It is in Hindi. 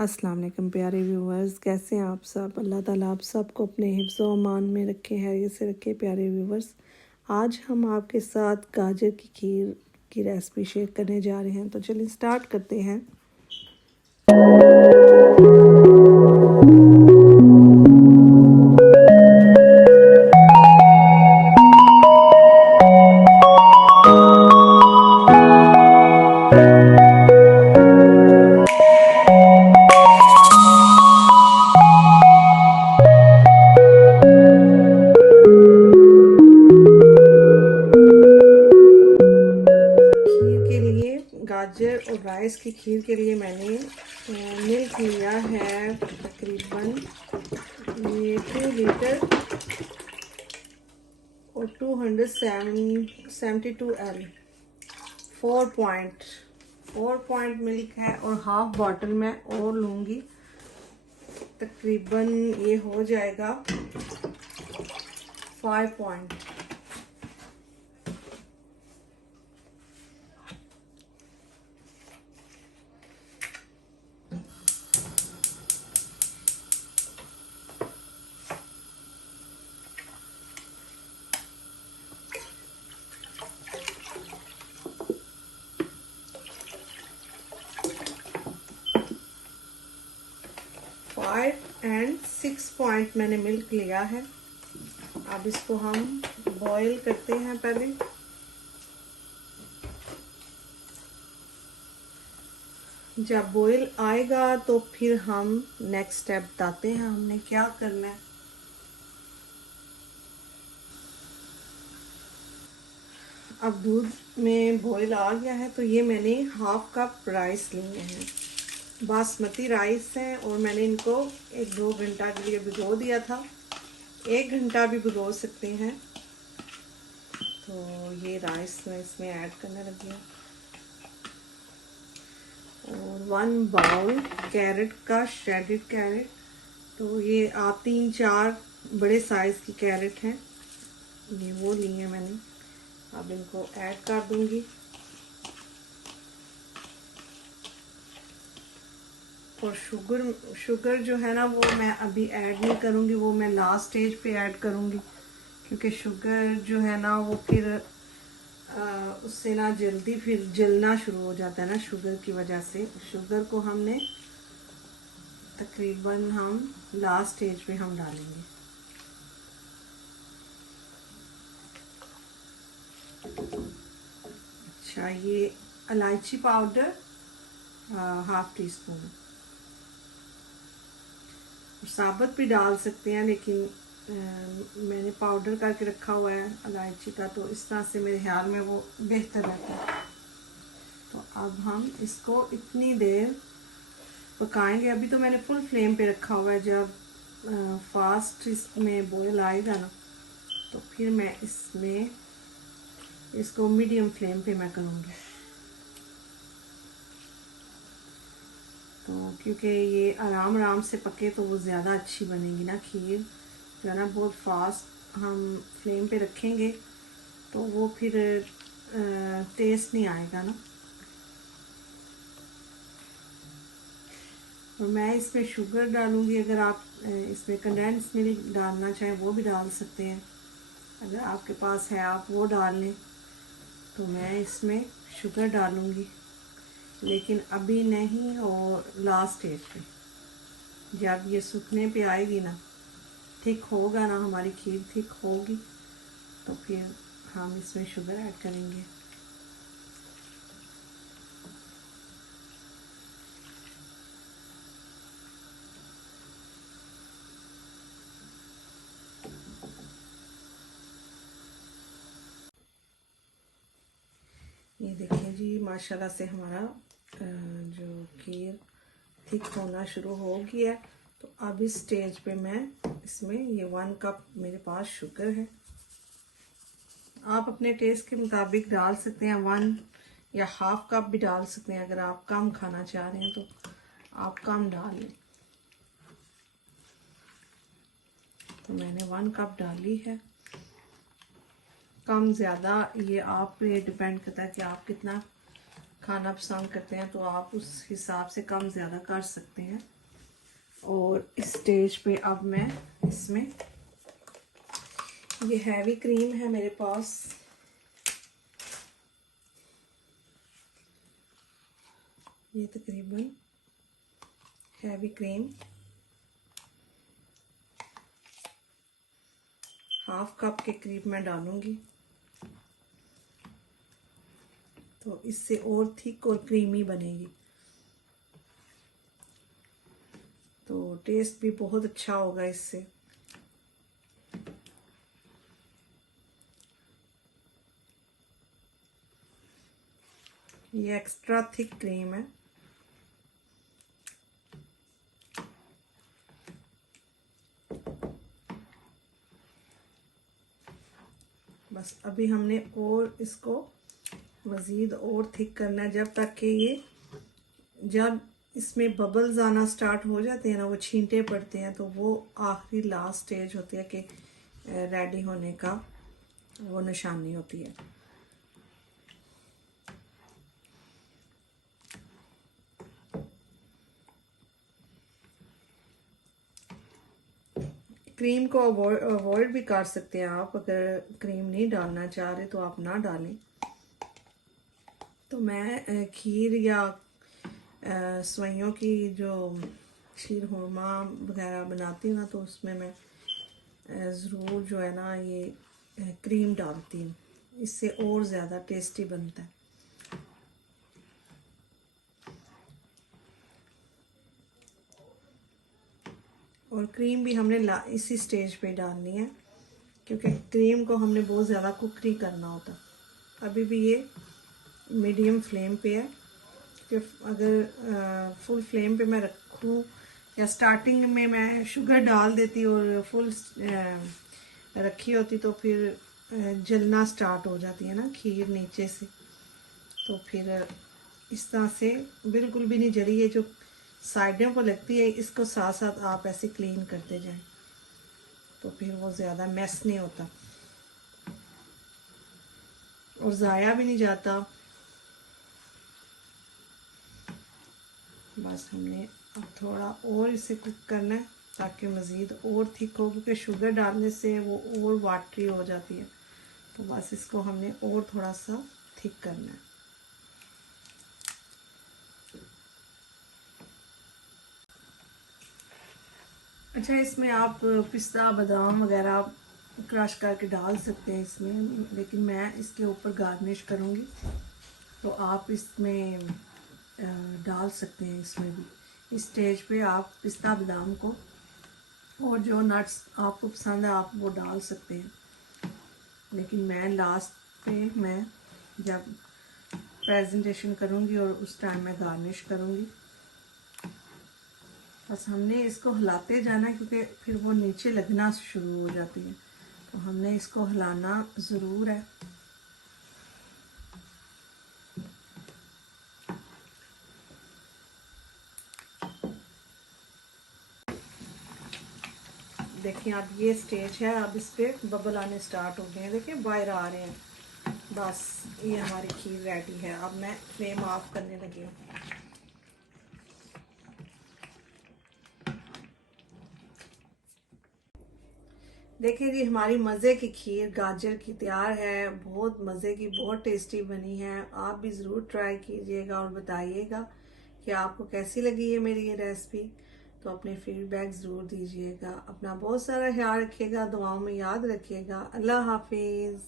अस्सलाम वालेकुम प्यारे व्यूवर्स, कैसे हैं आप सब। अल्लाह ताला आप सबको अपने हिफ्ज़ व अमान में रखे, हैरियत से रखे। प्यारे व्यूवर्स, आज हम आपके साथ गाजर की खीर की रेसिपी शेयर करने जा रहे हैं। तो चलिए स्टार्ट करते हैं। गाजर और राइस की खीर के लिए मैंने मिल्क लिया है तकरीबन ये 2 लीटर और 272 ml 4 पॉइंट मिल्क है और हाफ बॉटल मैं और लूँगी। तकरीबन ये हो जाएगा 5 पॉइंट। एंड 6 पॉइंट मैंने मिल्क लिया है। अब इसको हम बॉईल करते हैं। पहले जब बॉईल आएगा तो फिर हम नेक्स्ट स्टेप बताते हैं हमने क्या करना है। अब दूध में बॉईल आ गया है तो ये मैंने हाफ कप राइस लिए हैं। बासमती राइस हैं और मैंने इनको 1-2 घंटा के लिए भिगो दिया था। 1 घंटा भी भिगो सकते हैं। तो ये राइस मैं इसमें ऐड करने लगी हूँ और 1 बाउल कैरेट का, श्रेडेड कैरेट। तो ये 3-4 बड़े साइज़ की कैरेट हैं, ये वो लिए हैं मैंने। अब इनको ऐड कर दूंगी और शुगर जो है ना वो मैं अभी ऐड नहीं करूंगी, वो मैं लास्ट स्टेज पे ऐड करूंगी क्योंकि शुगर जो है ना वो फिर उससे ना जल्दी फिर जलना शुरू हो जाता है ना शुगर की वजह से। शुगर को हमने तकरीबन हम लास्ट स्टेज पे हम डालेंगे। अच्छा, ये इलायची पाउडर हाफ टी स्पून, साबुत भी डाल सकते हैं लेकिन मैंने पाउडर करके रखा हुआ है इलायची का, तो इस तरह से मेरे ख्याल में वो बेहतर रहता है। तो अब हम इसको इतनी देर पकाएंगे। अभी तो मैंने फुल फ्लेम पे रखा हुआ है। जब फास्ट इसमें बॉयल आएगा ना तो फिर मैं इसमें इसको मीडियम फ्लेम पे मैं करूँगी। तो क्योंकि ये आराम आराम से पके तो वो ज़्यादा अच्छी बनेगी ना खीर। जो है ना बहुत फास्ट हम फ्लेम पे रखेंगे तो वो फिर टेस्ट नहीं आएगा ना। और मैं इसमें शुगर डालूंगी। अगर आप इसमें कंडेंस मिल्क डालना चाहें वो भी डाल सकते हैं, अगर आपके पास है आप वो डाल लें। तो मैं इसमें शुगर डालूंगी लेकिन अभी नहीं, और लास्ट स्टेज पे जब ये सूखने पे आएगी ना, थिक होगा ना, हमारी खीर थिक होगी तो फिर हम इसमें शुगर ऐड करेंगे। ये देखिए जी, माशाल्लाह से हमारा जो खीर थिक होना शुरू हो गया है। तो अब इस स्टेज पे मैं इसमें ये 1 कप मेरे पास शुगर है। आप अपने टेस्ट के मुताबिक डाल सकते हैं, 1 या हाफ कप भी डाल सकते हैं। अगर आप कम खाना चाह रहे हैं तो आप कम डाल लें। तो मैंने 1 कप डाली है। कम ज़्यादा ये आप पे डिपेंड करता है कि आप कितना खाना पसंद करते हैं तो आप उस हिसाब से कम ज़्यादा कर सकते हैं। और इस स्टेज पे अब मैं इसमें, ये हैवी क्रीम है मेरे पास, ये तकरीबन हैवी क्रीम 1/2 कप के करीब मैं डालूंगी, तो इससे और थिक और क्रीमी बनेगी, तो टेस्ट भी बहुत अच्छा होगा इससे। ये एक्स्ट्रा थिक क्रीम है। बस अभी हमने और इसको मज़ीद और थिक करना है, जब तक कि ये, जब इसमें बबल्स आना स्टार्ट हो जाते हैं ना, वो छींटे पड़ते हैं, तो वो आखिरी लास्ट स्टेज होती है कि रेडी होने का वो निशानी होती है। क्रीम को अवॉइड भी कर सकते हैं आप, अगर क्रीम नहीं डालना चाह रहे तो आप ना डालें। तो मैं खीर या सवैयों की जो शीर खुरमा वगैरह बनाती हूँ ना, तो उसमें मैं ज़रूर जो है ना ये क्रीम डालती हूँ, इससे और ज़्यादा टेस्टी बनता है। और क्रीम भी हमने इसी स्टेज पे डालनी है, क्योंकि क्रीम को हमने बहुत ज़्यादा कुक नहीं करना होता। अभी भी ये मीडियम फ्लेम पे है, कि अगर फुल फ्लेम पे मैं रखूँ, या स्टार्टिंग में मैं शुगर डाल देती और फुल रखी होती, तो फिर जलना स्टार्ट हो जाती है ना खीर नीचे से, तो फिर इस तरह से बिल्कुल भी नहीं जली। ये जो साइडों पर लगती है, इसको साथ साथ आप ऐसे क्लीन करते जाएं, तो फिर वो ज़्यादा मैस नहीं होता और ज़ाया भी नहीं जाता। बस हमने अब थोड़ा और इसे कुक करना है, ताकि मज़ीद और थिक हो, क्योंकि शुगर डालने से वो और वाटरी हो जाती है, तो बस इसको हमने और थोड़ा सा थिक करना है। अच्छा, इसमें आप पिस्ता बादाम वगैरह क्रश करके डाल सकते हैं इसमें, लेकिन मैं इसके ऊपर गार्निश करूँगी, तो आप इसमें डाल सकते हैं। इसमें भी इस स्टेज पे आप पिस्ता बादाम को और जो नट्स आपको पसंद है आप वो डाल सकते हैं, लेकिन मैं लास्ट पे, मैं जब प्रेजेंटेशन करूँगी और उस टाइम मैं गार्निश करूँगी। बस हमने इसको हिलाते जाना, क्योंकि फिर वो नीचे लगना शुरू हो जाती है, तो हमने इसको हिलाना ज़रूर है। देखिए अब ये स्टेज है, अब इस पर बबल आने स्टार्ट हो गए हैं, देखिए बाहर आ रहे हैं। बस ये हमारी खीर रेडी है। अब मैं फ्लेम ऑफ करने लगी हूँ। देखिए जी, हमारी मज़े की खीर गाजर की तैयार है। बहुत मज़े की, बहुत टेस्टी बनी है। आप भी ज़रूर ट्राई कीजिएगा और बताइएगा कि आपको कैसी लगी है मेरी ये रेसिपी। तो अपने फीडबैक ज़रूर दीजिएगा। अपना बहुत सारा ख्याल रखिएगा, दुआओं में याद रखिएगा। अल्लाह हाफिज़।